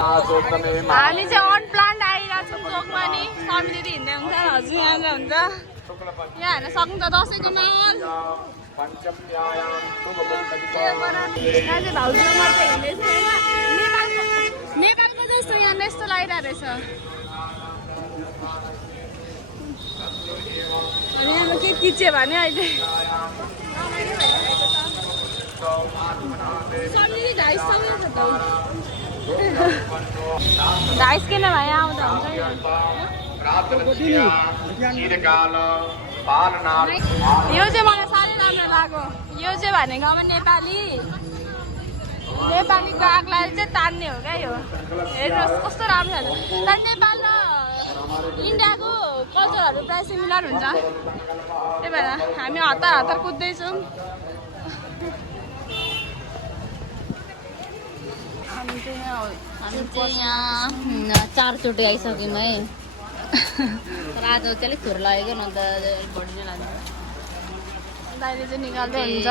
हामी चाहिँ अनप्लान्ड आइरहेको छौँ चोकमा नि समी दिदी हिँड्दै हुन्छ हजुर यहाँ हुन्छ यहाँ हेर्न सक्नुहुन्छ दसैँको माहौल यहाँ चाहिँ भाउजूले मात्रै हिँड्दैछ नेपालको जस्तो यहाँ यस्तो लागिरहेको रहेछ अनि यहाँ के किच्यो भने अहिले राइस किन भाइ आउँदा हुन्छ यो चाहिँ मलाई साह्रै राम्रो लाग्यो यो चाहिँ भनेको अब नेपालीको आगलाई चाहिँ तान्ने हो क्या यो हेर्नुहोस् कस्तो राम्रो छ तर नेपाल र इन्डियाको कल्चरहरू प्रायः सिमिलर हुन्छ त्यही भएर हामी हतार कुद्दैछौँ हामी चाहिँ यहाँ 4 चोटि आइसक्यौँ है तर आज चाहिँ अलिक थोर लाग्यो न त बढी नै लाग्छ बाहिर चाहिँ निकाल्दै हुन्छ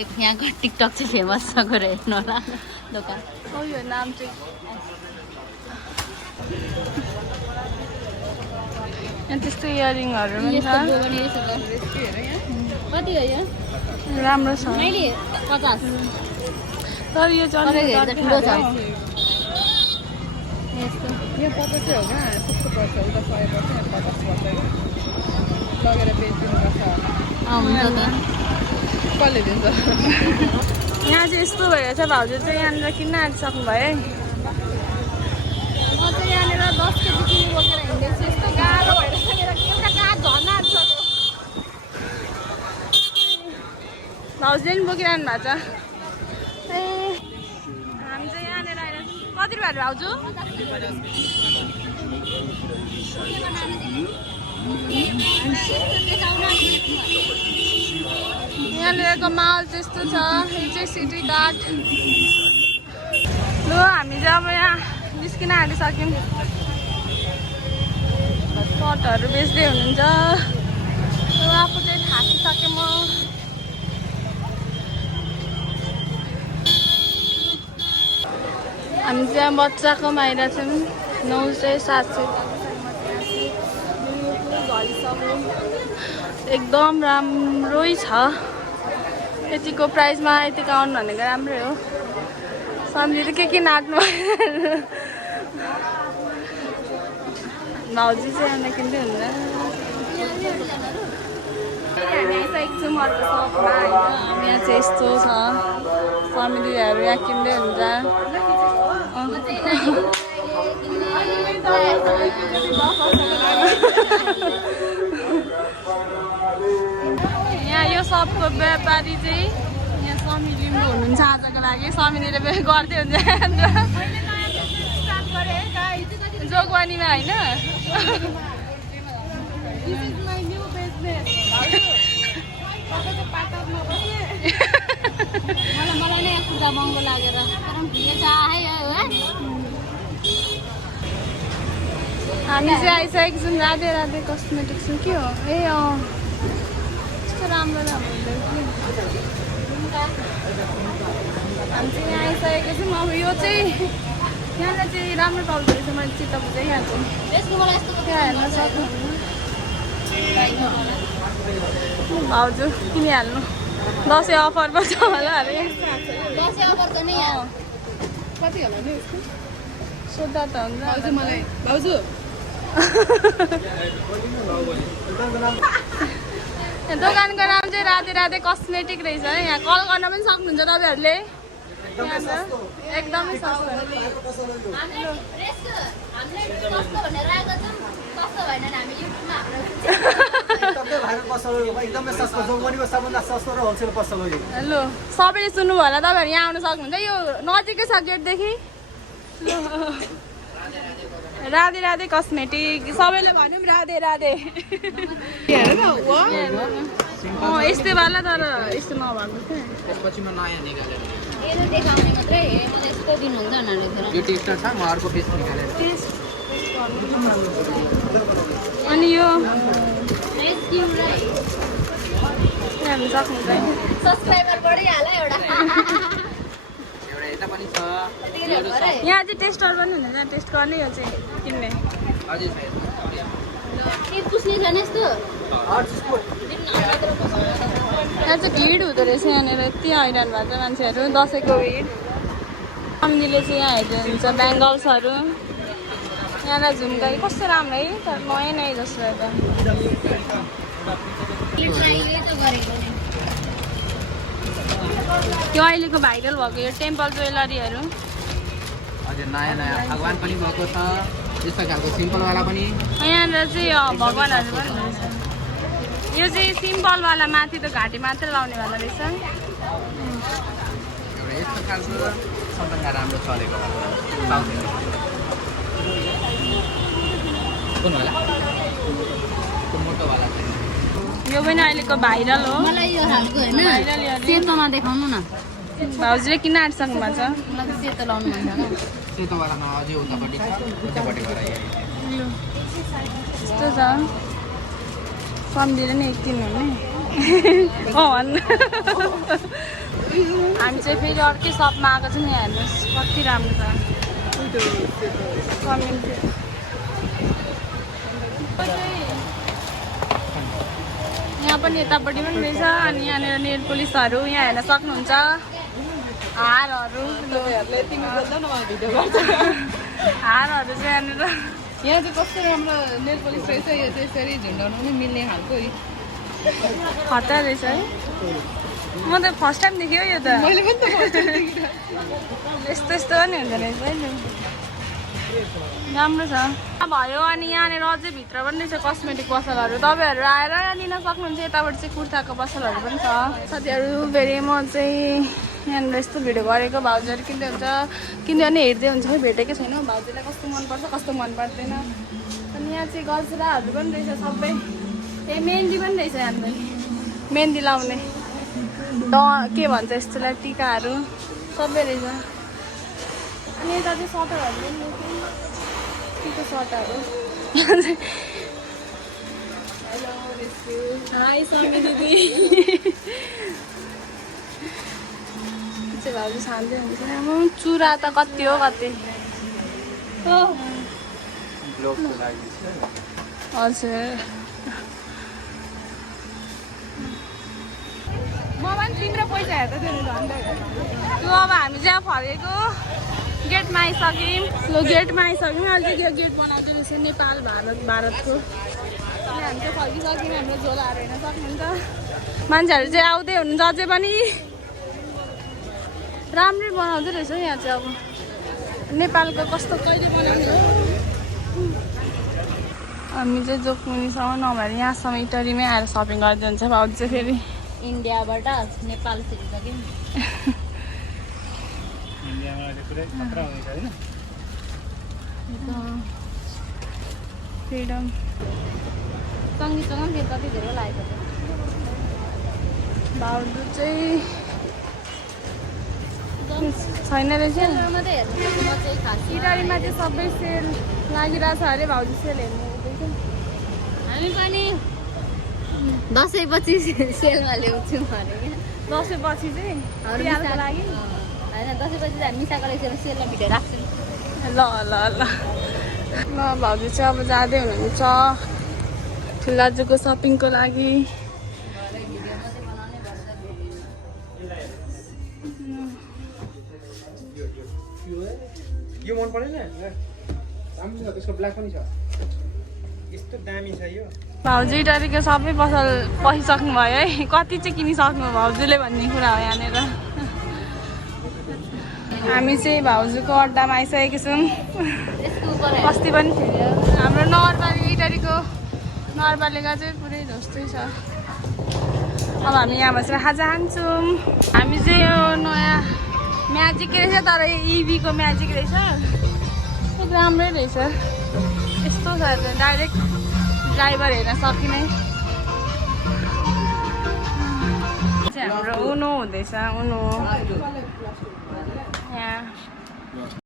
एक यहाँको टिकटक चाहिँ फेमस छ गएर हेर्नु होला दोकान यो नाम चाहिँ यहाँ त्यस्तो इयरिङहरू पनि छ कति हो यो राम्रो छ 50 तर यो चाहिँ ठुलो छ यो 50 हो क्या कस्तो पर्छ उता 100 पर्छ 50 पर्छ लगेर बेचिदिनु पर्छ हुन्छ त कसले दिन्छ यहाँ चाहिँ यस्तो भएर चाहिँ भाउजू चाहिँ यहाँनिर किन्न आइसक्नु भयो है म चाहिँ यहाँनिर 10 केजी किलो बोकेर हिँड्दैछु यस्तो गाह्रो भइरहेको छ मेरो एउटा गाँठ झर्न आँटिसक्यो भाउजूले पनि बोकिरहनु भएको छ ए हामी चाहिँ यहाँनिर आएर कति रुपियाँ भाउजू यहाँनिरको माहौल त्यस्तो छ यो चाहिँ सिटी कार्ड लु हामी चाहिँ अब यहाँ निस्किन आँटिसक्यौँ कटहरू बेच्दै हुनुहुन्छ आफू चाहिँ थाकिसकेँ म हामी चाहिँ बच्चाको बाहिर छौँ 900-700 एकदम राम्रै छ यतिको प्राइसमा यतिको आउनु भनेको राम्रै हो सम्झिँदै के नाट्नु भाउजू चाहिँ यहाँ किन्दै हुँदैन हामी आइसकेको छौँ अर्को सपमा होइन यहाँ चाहिँ यस्तो छ समितिहरू यहाँ किन्दै हुन्छ यहाँ यो सबको व्यापारी चाहिँ यहाँ समी लिम्बू हुनुहुन्छ आजको लागि समितिले गर्दै हुन्छ जोगवानीमा होइन मलाई नै कुर्ता महँगो लागेर हामी चाहिँ आइसकेको छौँ राधे कस्मेटिक्स के हो ए कस्तो राम्रो राम्रो हामी चाहिँ यहाँ आइसकेको छौँ अब यो चाहिँ यहाँनिर चाहिँ राम्रो पाउँदो रहेछ मैले चित्त बुझेँ यहाँ चाहिँ त्यहाँ हेर्न सक्नु भाउजू किनिहाल्नु दसैँ अफर पनि छ होला अरे दसैँ अफर त नै कति होला नि यसको सोद्धा त हुन्छ भाउजू मलाई भाउजू दोकानको नाम चाहिँ राधे कस्मेटिक रहेछ है यहाँ कल गर्न पनि सक्नुहुन्छ तपाईँहरूले एकदमै सस्तो हेलो सबैले सुन्नुभयो होला तपाईँहरू यहाँ आउनु सक्नुहुन्छ यो नजिकै छ गेटदेखि राधे कस्मेटिक सबैले भन्यौँ राधे यस्तै वाला तर यस्तो नभएको त्यसपछि म नयाँ निकालेर देखाउने मात्रै मलाई यस्तो दिन हुन्छ यो टेस्ट छ म अर्को पेस्ट निकालेर अनि यो हेर्नु सक्नुहुन्छ सब्सक्राइबर बढिहाल्यो एउटा यता पनि पनि छ मेरो छ यहाँ चाहिँ टेस्टर पनि हुन्छ यहाँ टेस्ट गर्ने यो चाहिँ किन्ने अझै छ के पुस्ने छैन यस्तो यहाँ चाहिँ भिड हुँदो रहेछ यहाँनिर यति हैरान भएको छ मान्छेहरू दसैँको भिड फम्दीले चाहिँ यहाँ हेर्नुहुन्छ बेङ्गल्सहरू यहाँलाई झुम्कारी कस्तो राम्रो है तर नयाँ नयाँ जस्तो त त्यो अहिलेको भाइरल भएको यो टेम्पल ज्वेलरीहरू अझै नयाँ नयाँ भगवान पनि भएको छ यस्तो खालको सिम्पलवाला पनि यहाँनिर चाहिँ भगवानहरू पनि रहेछ यो चाहिँ सिम्पलवाला माथि त घाँटी मात्रै लाउनेवाला रहेछ एउटा यस्तो खालको सबभन्दा राम्रो चलेको साउथ इन्डियन कुन वाला त्यो मोटोवाला चाहिँ यो पनि अहिलेको भाइरल हो मलाई यो खालको होइन भाइरल यो सेतोमा देखाउनु न भाउजूले किन आँटिसक्नु भएको छ मलाई त सेतो लाउनु मन छ सेतोवालामा अझै उतापट्टि छ उतापट्टि गएर यस्तो छ सम्झिएर नि एक किन्नु हुने भन् हामी चाहिँ फेरि अर्कै सपमा आएको छौँ नि हेर्नुहोस् कति राम्रो छ कमेन्ट यहाँ पनि यतापट्टि पनि रहेछ अनि यहाँनिर नेल पुलिसहरू यहाँ हेर्न सक्नुहुन्छ हारहरू हारहरू चाहिँ यहाँनिर यहाँ चाहिँ कस्तो राम्रो नेल पोलिस रहेछ यो चाहिँ यसरी झुन्डाउनु पनि मिल्ने खालको खतरा रहेछ है म त फर्स्ट टाइम देखेँ यो त मैले पनि त यस्तो यस्तो पनि हुँदो रहेछ है राम्रो छ भयो अनि यहाँनिर अझै भित्र पनि रहेछ कस्मेटिक पसलहरू तपाईँहरू आएर लिन सक्नुहुन्छ यताबाट चाहिँ कुर्ताको पसलहरू पनि छ साथीहरू फेरि म चाहिँ यहाँनिर यस्तो भिडियो गरेको भाउजूहरू किन्दै हुन्छ किन्दै अनि हेर्दै हुन्छ है भेटेकै छैन भाउजूलाई कस्तो मनपर्छ कस्तो मन पर्दैन अनि यहाँ चाहिँ गजराहरू पनि रहेछ सबै ए मेहन्दी पनि रहेछ यहाँनिर मेहन्दी लाउने के भन्छ यस्तोलाई टिकाहरू सबै रहेछ अनि यता चाहिँ सटरहरू पनि के सटहरू हाई समी दिदी चाहिँ भाउजू छान्दै हुन्छ चुरा त कति हो कति हजुर म पनि तिम्रो पैसा हेर्दा थियो त्यो अब हामी चाहिँ फर्केको गेटमा आइसक्यौँ ल गेटमा आइसक्यौँ अहिले चाहिँ गेट बनाउँदै रहेछ नेपाल भारतको अनि हामी चाहिँ फर्किसक्यौँ हाम्रो झोलाहरू हेर्न सक्नुहुन्छ मान्छेहरू चाहिँ आउँदै हुनुहुन्छ अझै पनि राम्रै बनाउँदै रहेछ यहाँ चाहिँ अब नेपालको कस्तो कहिले बनाउँछ हामी चाहिँ जोगमुनिसम्म नभएर यहाँसम्म इटरीमै आएर सपिङ गर्दै हुन्छ भाउजू चाहिँ फेरि इन्डियाबाट नेपाल छिरिसक्यौँ फ्रिडम सङ्गीतसँग कति धेरै लागेको छ भाउजू चाहिँ छैन रहेछ मात्रै हेर्नु म चाहिँ खास इटरीमा चाहिँ सबै सेल लागिरहेछ अरे भाउजू सेल हेर्नु हामी पनि दसैँपछि सेलमा ल्याउँछौँ अरे दसैँपछि चाहिँ तिहारको लागि होइन दसैँपछि चाहिँ हामी मिसाको लागि सेलमा भिडियो राख्छौँ ल ल ल ल भाउजू चाहिँ अब जाँदै हुनुहुन्छ ठुलाजुको सपिङको लागि यो मन परेन राम्रो छ त्यसको ब्ल्याक पनि छ यस्तो दामी छ यो भाउजू इटरीको सबै पसल पसिसक्नु भयो है कति चाहिँ किनिसक्नु भाउजूले भन्ने कुरा हो यहाँनिर हामी चाहिँ भाउजूको अड्डामा आइसकेको छौँ अस्ति पनि थियो हाम्रो नगरपालिका इटरीको नगरपालिका चाहिँ पुरै जस्तै छ अब हामी यहाँ बसेर खाजा खान्छौँ हामी चाहिँ यो नयाँ म्याजिक रहेछ तर इभीको म्याजिक रहेछ राम्रै रहेछ यस्तो छ डाइरेक्ट ड्राइभर हेर्न सकिने हाम्रो उनो हुँदैछ उनो यहाँ